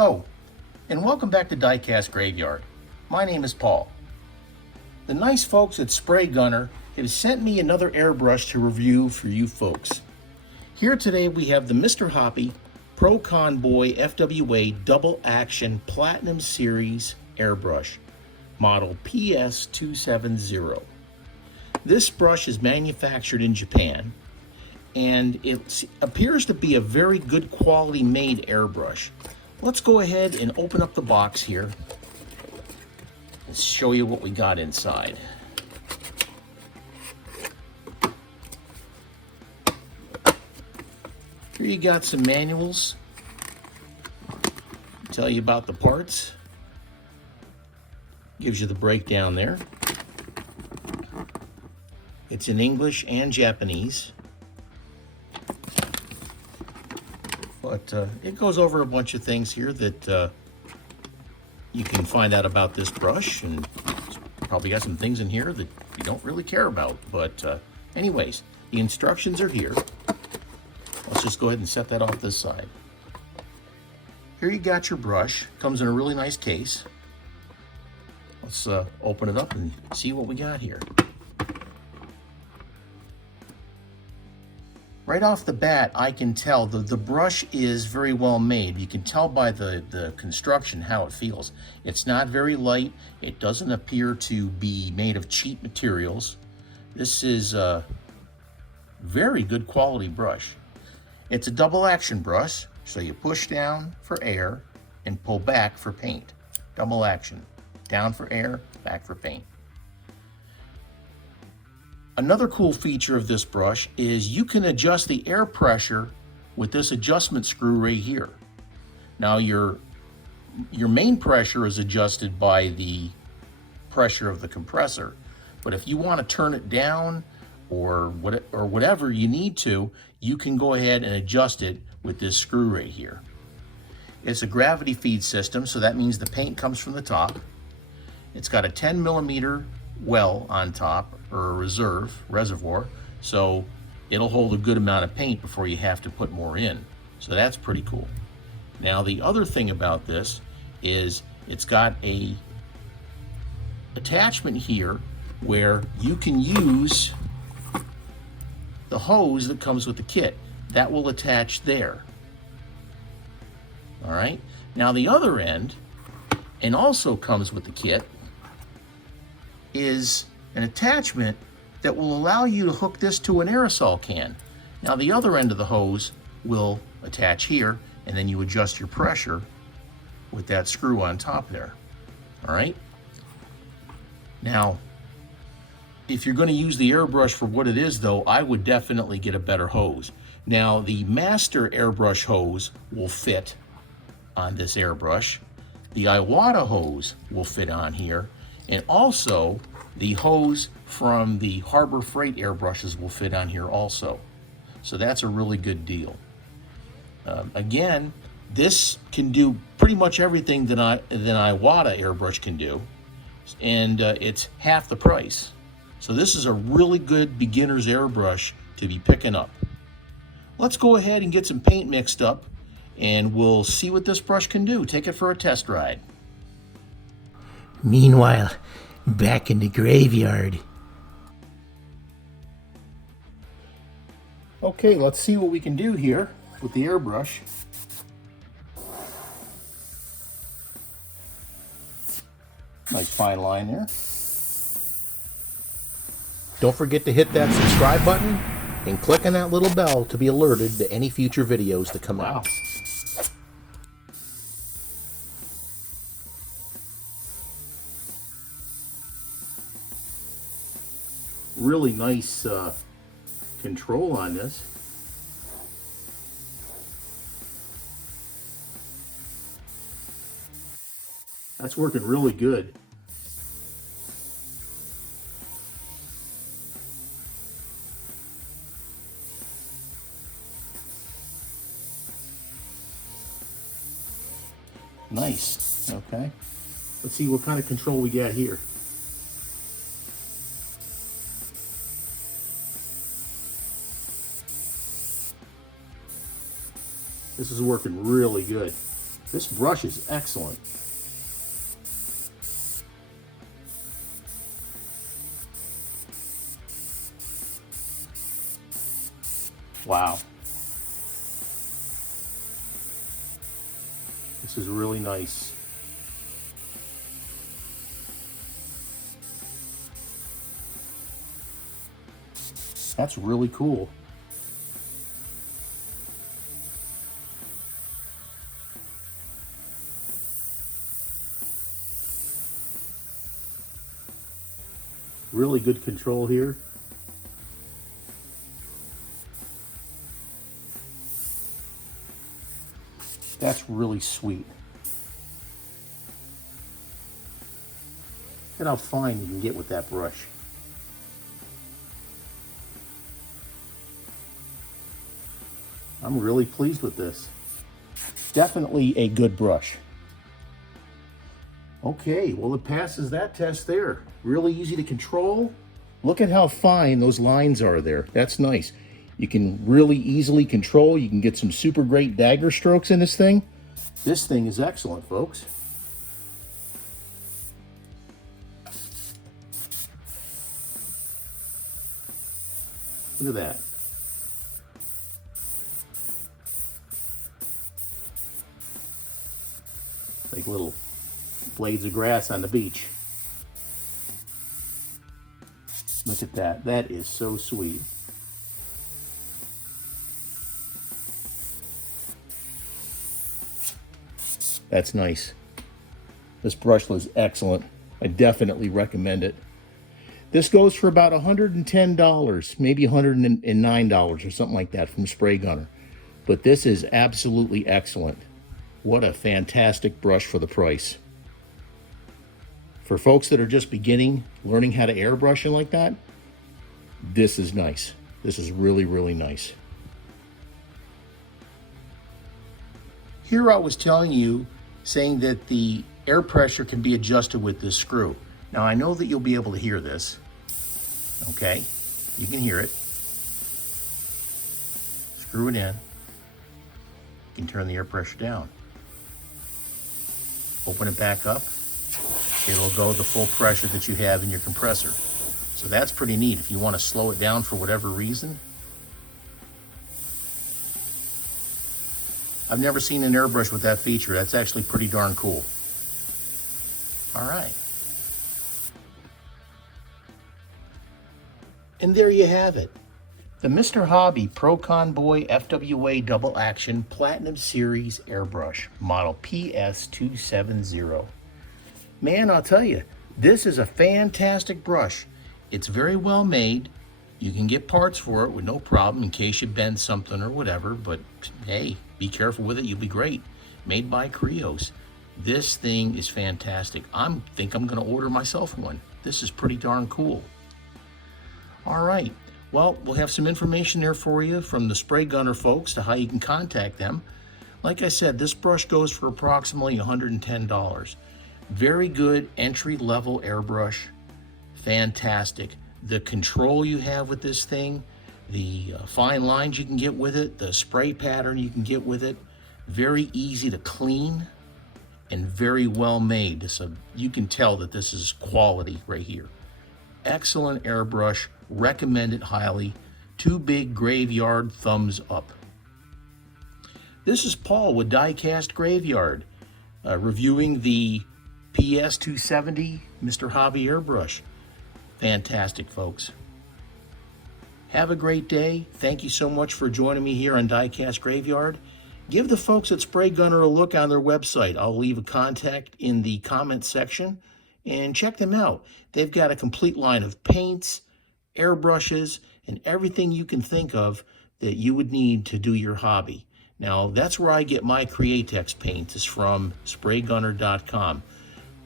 Hello, and welcome back to Diecast Graveyard. My name is Paul. The nice folks at Spray Gunner have sent me another airbrush to review for you folks. Here today we have the Mr. Hoppy Pro Convoy FWA Double Action Platinum Series airbrush, model PS270. This brush is manufactured in Japan, and it appears to be a very good quality made airbrush. Let's go ahead and open up the box here and show you what we got inside. Here you got some manuals, tell you about the parts, gives you the breakdown there. It's in English and Japanese. But it goes over a bunch of things here that you can find out about this brush, and probably got some things in here that you don't really care about. But anyways, the instructions are here. Let's just go ahead and set that off this side. Here you got your brush. Comes in a really nice case. Let's open it up and see what we got here. Right off the bat, I can tell the brush is very well made. You can tell by the construction how it feels. It's not very light. It doesn't appear to be made of cheap materials. This is a very good quality brush. It's a double action brush, so you push down for air and pull back for paint. Double action. Down for air, back for paint. Another cool feature of this brush is you can adjust the air pressure with this adjustment screw right here. Now your main pressure is adjusted by the pressure of the compressor, but if you want to turn it down or whatever you need to, you can go ahead and adjust it with this screw right here. It's a gravity feed system, so that means the paint comes from the top. It's got a 10mm well on top, or a reservoir, so it'll hold a good amount of paint before you have to put more in. So that's pretty cool. Now the other thing about this is it's got a attachment here where you can use the hose that comes with the kit. That will attach there. All right, now the other end, and also comes with the kit, is an attachment that will allow you to hook this to an aerosol can. Now the other end of the hose will attach here, and then you adjust your pressure with that screw on top there. All right. Now, if you're going to use the airbrush for what it is though, I would definitely get a better hose. Now the master airbrush hose will fit on this airbrush. The Iwata hose will fit on here. And also, the hose from the Harbor Freight airbrushes will fit on here also. So that's a really good deal. Again, this can do pretty much everything that Iwata airbrush can do. And it's half the price. So this is a really good beginner's airbrush to be picking up. Let's go ahead and get some paint mixed up, and we'll see what this brush can do. Take it for a test ride. Meanwhile, back in the graveyard. Okay, let's see what we can do here with the airbrush. Nice fine line there. Don't forget to hit that subscribe button and click on that little bell to be alerted to any future videos that come out. Really nice control on this. That's working really good. Nice. Okay. Let's see what kind of control we got here. This is working really good. This brush is excellent. Wow. This is really nice. That's really cool. Really good control here. That's really sweet. Look at how fine you can get with that brush. I'm really pleased with this. Definitely a good brush. Okay, well it passes that test there. Really easy to control. Look at how fine those lines are there. That's nice. You can really easily control. You can get some super great dagger strokes in this thing. This thing is excellent, folks. Look at that. Like little blades of grass on the beach. Look at that. That is so sweet. That's nice. This brush was excellent. I definitely recommend it. This goes for about $110, maybe $109 or something like that from Spray Gunner. But this is absolutely excellent. What a fantastic brush for the price. For folks that are just beginning, learning how to airbrush like that, this is nice. This is really, really nice. Here I was telling you, saying that the air pressure can be adjusted with this screw. Now I know that you'll be able to hear this. Okay, you can hear it. Screw it in. You can turn the air pressure down. Open it back up. It'll go the full pressure that you have in your compressor. So that's pretty neat if you want to slow it down for whatever reason. I've never seen an airbrush with that feature. That's actually pretty darn cool. All right. And there you have it. The Mr. Hobby Pro Convoy FWA Double Action Platinum Series Airbrush, model PS270. Man, I'll tell you, this is a fantastic brush. It's very well made. You can get parts for it with no problem in case you bend something or whatever, but hey, be careful with it, you'll be great. Made by Krios. This thing is fantastic. I think I'm gonna order myself one. This is pretty darn cool. All right, well, we'll have some information there for you from the Spray Gunner folks to how you can contact them. Like I said, this brush goes for approximately $110. Very good entry-level airbrush. Fantastic. The control you have with this thing, the fine lines you can get with it, the spray pattern you can get with it, very easy to clean and very well made. So you can tell that this is quality right here. Excellent airbrush, recommend it highly. Two big graveyard thumbs up. This is Paul with Diecast Graveyard, reviewing the PS270 Mr. Hobby Airbrush. Fantastic, folks. Have a great day. Thank you so much for joining me here on Diecast Graveyard. Give the folks at Spray Gunner a look on their website. I'll leave a contact in the comment section and check them out. They've got a complete line of paints, airbrushes, and everything you can think of that you would need to do your hobby. Now, that's where I get my Createx paints, is from spraygunner.com.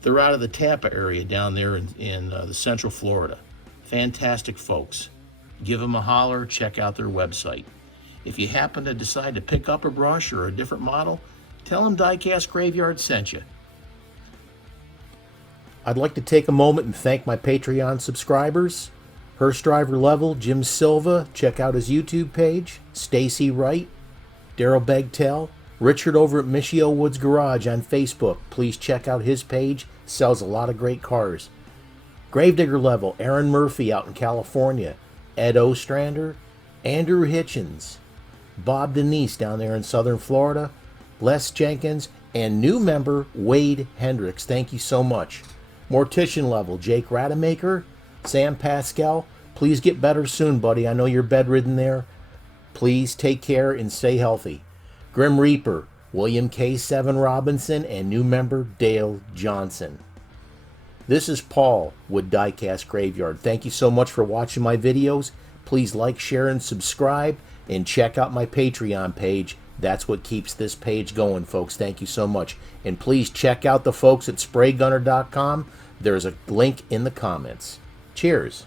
They're out of the Tampa area down there in the Central Florida. Fantastic folks. Give them a holler, check out their website. If you happen to decide to pick up a brush or a different model, tell them Diecast Graveyard sent you. I'd like to take a moment and thank my Patreon subscribers. Hearst Driver Level, Jim Silva, check out his YouTube page. Stacy Wright, Daryl Begtel, Richard over at Michio Woods Garage on Facebook. Please check out his page. Sells a lot of great cars. Gravedigger Level, Aaron Murphy out in California. Ed Ostrander, Andrew Hitchens, Bob Denise down there in Southern Florida, Les Jenkins, and new member Wade Hendricks. Thank you so much. Mortician Level, Jake Rademacher, Sam Pascal. Please get better soon, buddy. I know you're bedridden there. Please take care and stay healthy. Grim Reaper, William K. 7 Robinson, and new member Dale Johnson. This is Paul with Diecast Graveyard. Thank you so much for watching my videos. Please like, share, and subscribe, and check out my Patreon page. That's what keeps this page going, folks. Thank you so much. And please check out the folks at spraygunner.com. There's a link in the comments. Cheers.